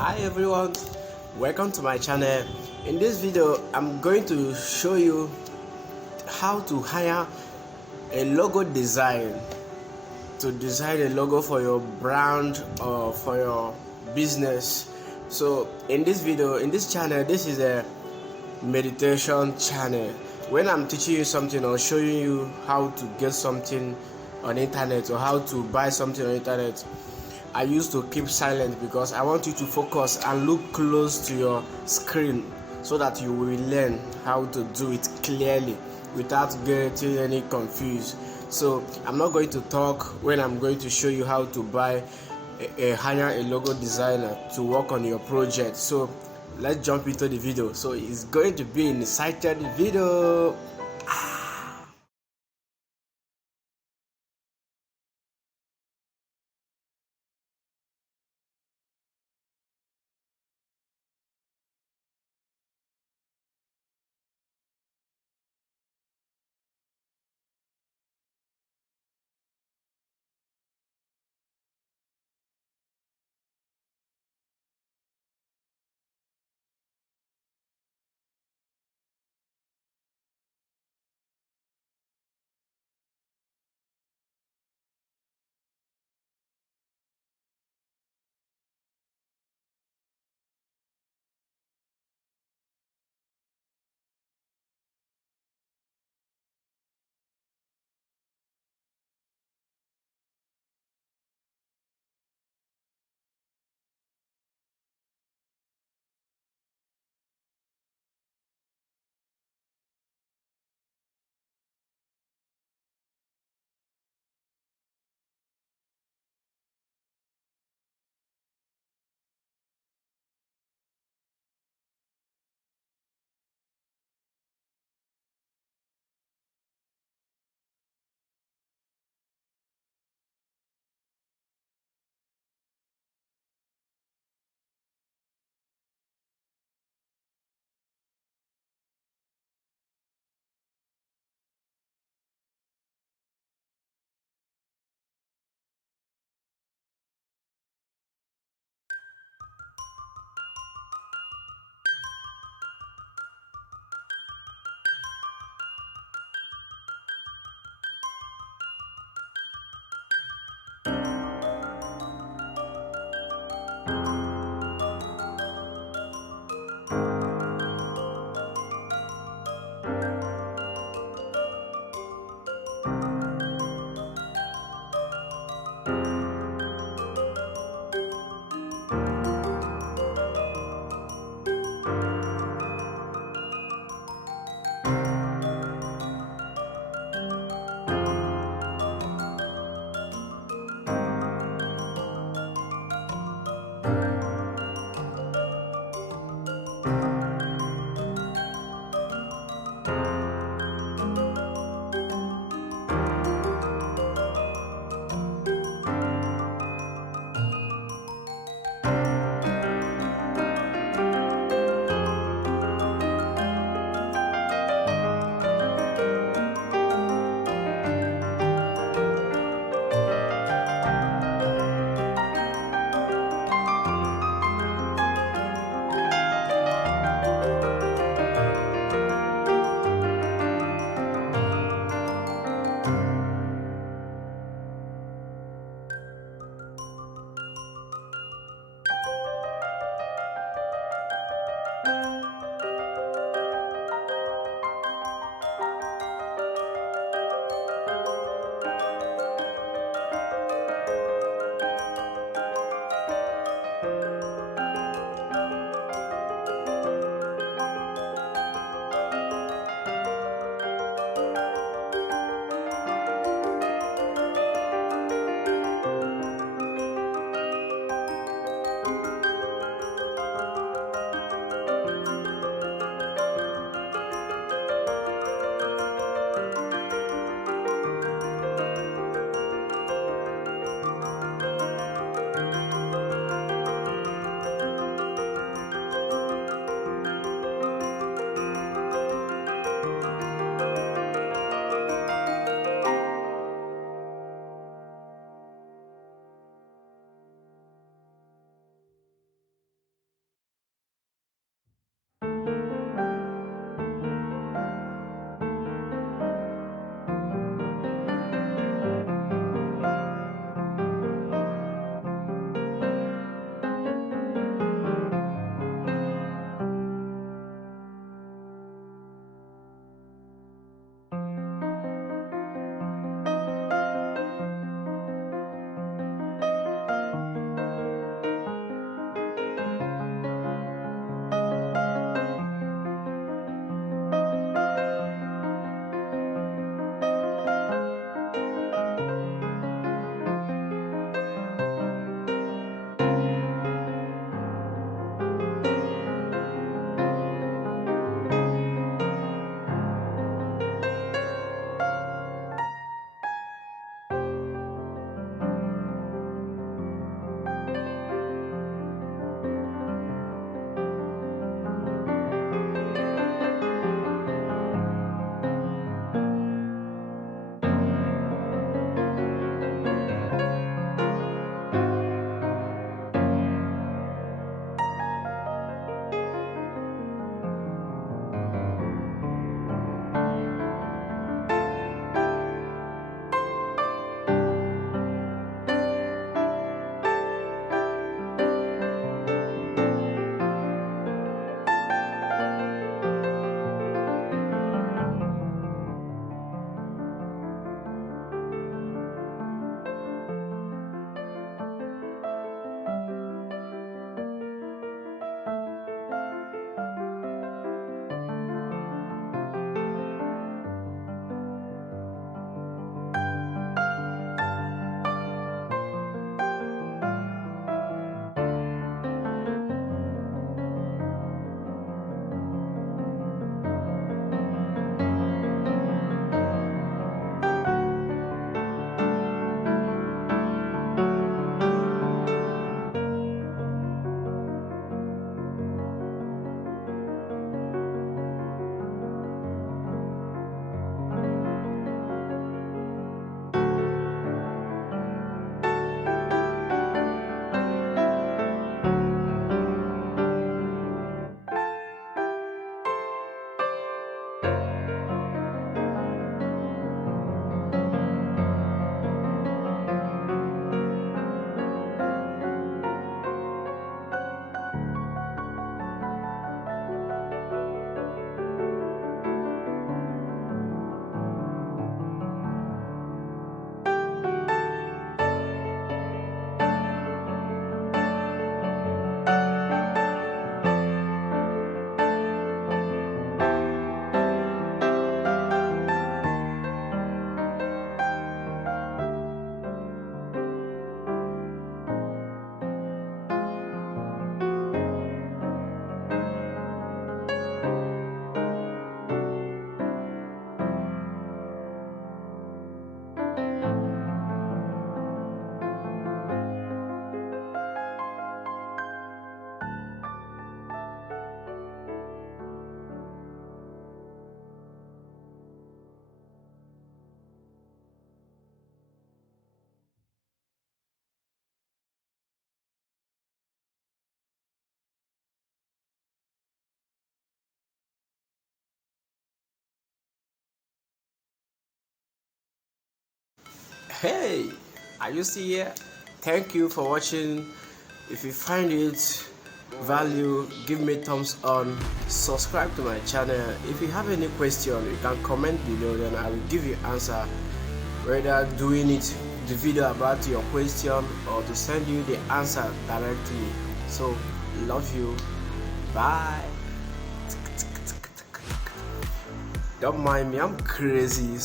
Hi everyone, welcome to my channel. In this video I'm going to show you how to hire a logo design to design a logo for your brand or for your business. So in this video, in this channel, this is a meditation channel. When I'm teaching you something or showing you how to get something on internet or how to buy something on internet, I used to keep silent because I want you to focus and look close to your screen so that you will learn how to do it clearly without getting any confused. So I'm not going to talk when I'm going to show you how to buy hire a logo designer to work on your project. So let's jump into the video. So it's going to be an excited video. Hey, are you still here? Thank you for watching. If you find it value, give me thumbs on, subscribe to my channel. If you have any question, you can comment below, then I will give you answer, whether doing it the video about your question or to send you the answer directly. So love you, bye. Don't mind me, I'm crazy.